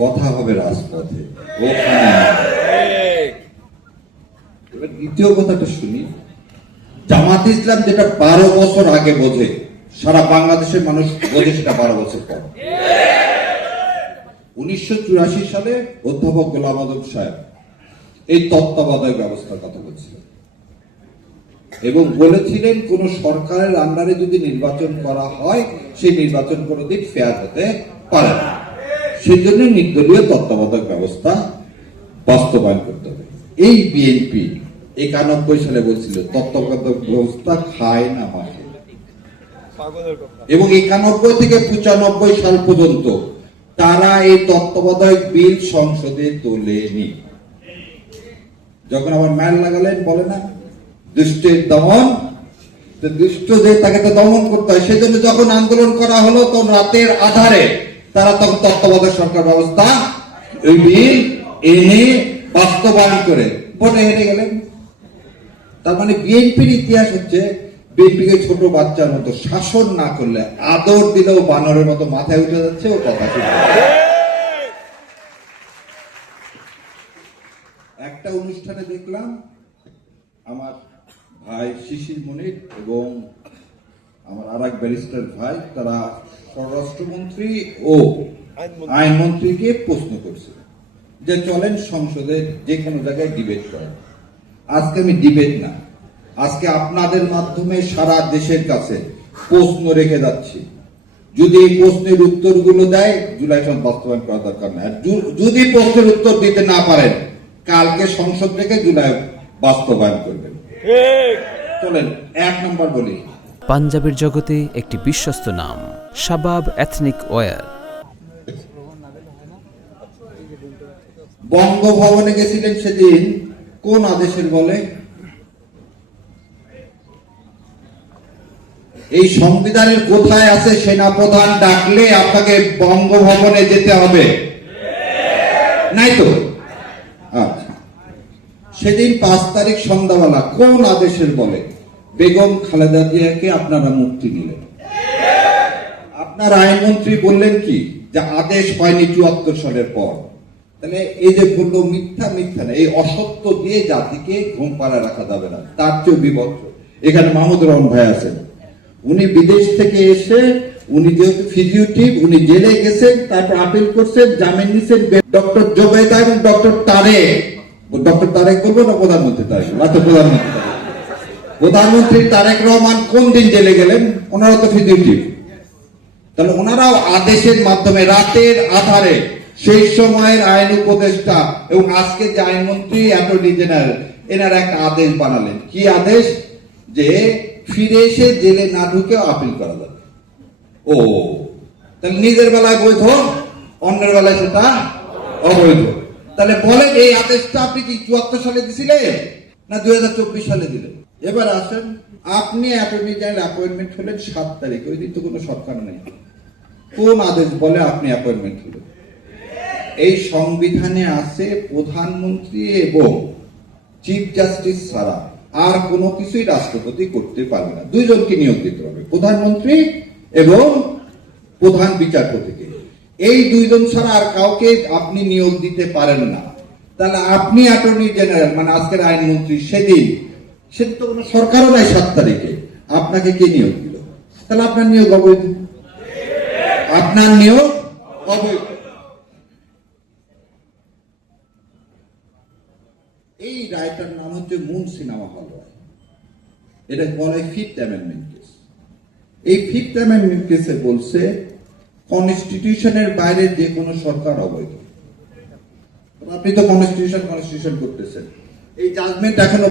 কথা হবে রাজপথে, ওখানে। এবার দ্বিতীয় কথাটা শুনি, জামাত ইসলাম যেটা 12 বছর আগে বোঝে, সারা বাংলাদেশের মানুষ বোঝে সেটা 12 বছর পর। 1984 সালে অধ্যাপক গোলাম আজম সাহেব এই তত্ত্বাবধায়ক ব্যবস্থার কথা বলছিলেন এবং বলেছিলেন কোন সরকারের আন্ডারে যদি নির্বাচন করা হয় সেই নির্বাচন কোনোদিন ফেয়ার হতে পারে না, সেই জন্য নির্দলীয় তত্ত্বাবধায়ক ব্যবস্থা বাস্তবায়ন করতে হবে। এই বিএনপি 91 সালে বলছিল তত্ত্বাবধায়ক ব্যবস্থা খায় না মাসে, এবং 91 থেকে 95 সাল পর্যন্ত তারা এই তত্ত্বাবধায়ক বিল সংসদে তোলেনি। যখন আবার ম্যাল লাগালেন, বলে না দুষ্টের দমন, দুষ্ট যে তাকে তো দমন করতে হয়, সেজন্য যখন আন্দোলন করা হলো তখন রাতের আধারে তারা তখন তত্ত্বাবধায়ক সরকার ব্যবস্থা ওই বিল এনে বাস্তবায়ন করে ভোটে হেরে গেলেন। তার মানে বিএনপির ইতিহাস হচ্ছে বিএনপিকে ছোট বাচ্চার মতো শাসন না করলে আদর দিলেও বানরের মতো মাথায় উঠে যাচ্ছে ও কথা শুনছে। একটা অনুষ্ঠানে দেখলাম আমার ভাই শিশির মনির এবং আমার আর এক ব্যারিস্টার ভাই, তারা স্বরাষ্ট্রমন্ত্রী ও আইনমন্ত্রীকে প্রশ্ন করছে যে চলেন সংসদে যে কোনো জায়গায় ডিবেট করেন। আজকে আমি ডিবেট না, আজকে আপনাদের মাধ্যমে সারা দেশের কাছে প্রশ্ন রেখে যাচ্ছি। যদি এই প্রশ্নের উত্তরগুলো দেয়, জুলাই সনদ বাস্তবায়ন করা দরকার না। যদি প্রশ্নের উত্তর দিতে না পারেন, কালকে সংসদ থেকে জুলাই বাস্তবায়ন করবেন। চলেন 1 নম্বর বলি। পাঞ্জাবের জগতে একটি বিশ্বস্ত নাম, শাবাব এথনিক ওয়্যার। বঙ্গভবনে গেছিলেন সেদিন কোন আদেশের বলে? এই সংবিধানের কোথায় আছে সেনাপ্রধান ডাকলে আপনাকে বঙ্গভবনে যেতে হবে? নাই তো। আচ্ছা, সেদিন 5 তারিখ সন্ধ্যাবেলা কোন আদেশের বলে বেগম খালেদা জিয়াকে আপনারা মুক্তি দিলেন? আপনার আইনমন্ত্রী বললেন কি যে আদেশ হয়নি 74 সালের পর। তাহলে এই যে বললো মিথ্যা, মিথ্যা না, এই অসত্য দিয়ে জাতিকে ঘুম পাড়া রাখা যাবে না। তার চেয়ে বিভৎস, এখানে মাহমুদুর রহমান ভাই আছেন, উনি বিদেশ থেকে এসে, উনি যেহেতু ফিজিউটিভ, উনি জেলে গেছেন, তারপর আপিল করছেন, জামিন নিচ্ছেন। ডক্টর জোবেদা এবং ডক্টর তারেক বলবো না প্রধানমন্ত্রী তারেক, প্রধানমন্ত্রী তারেক রহমান কোন দিন জেলে গেলেন? ওনারা তো ফিজিউটিভ। তাহলে ওনারাও আদেশের মাধ্যমে রাতের আধারে সেই সময়ের আইন উপদেষ্টা এবং আজকে যে আইনমন্ত্রী অ্যাটর্নি জেনারেল, এনারা একটা আদেশ বানালেন। কি আদেশ? যে ফিরে এসে জেলে না ঢুকেও আপিল করা যাবে। ও, তাহলে নিজের বেলায় বৈধ, অন্যের বেলায় সেটা অবৈধ। তাহলে বলেন এই আদেশটা আপনি কি 74 সালে দিছিলেন না 2024 সালে দিলেন? এবার আসেন, আপনি অ্যাটর্নি জেনারেল অ্যাপয়েন্টমেন্ট হলেন 7 তারিখ, ওই দিন তো কোনো সরকার নেই। কোন আদেশ বলে আপনি অ্যাপয়েন্টমেন্ট হলেন? এই সংবিধানে আছে প্রধানমন্ত্রী এবং চিফ জাস্টিস ছাড়া আর কোনো কিছুই রাষ্ট্রপতি করতে পারবে না। 2 জনকে নিয়োগ দিতে হবে, প্রধানমন্ত্রী এবং প্রধান বিচারপতিকে। এই 2 জন ছাড়া আর কাউকে আপনি নিয়োগ দিতে পারেন না। তাহলে আপনি অ্যাটর্নি জেনারেল, মানে আজকের আইনমন্ত্রী, সেদিন তো কোনো সরকারও নাই 7 তারিখে, আপনাকে কে নিয়োগ দিল? তাহলে আপনার নিয়োগ অবৈধ, আপনার নিয়োগ অবৈধ। এই রায়টার নাম হচ্ছে মুন সিনেমা হল রায়। এটা বলে 5th অ্যামেন্ডমেন্ট কেস। এই 5th অ্যামেন্ডমেন্ট কেসে বলছে কনস্টিটিউশনের বাইরে যে কোনো সরকার অবৈধ। আপনি তো কনস্টিটিউশন করতেছেন, এই জাজমেন্ট এখনো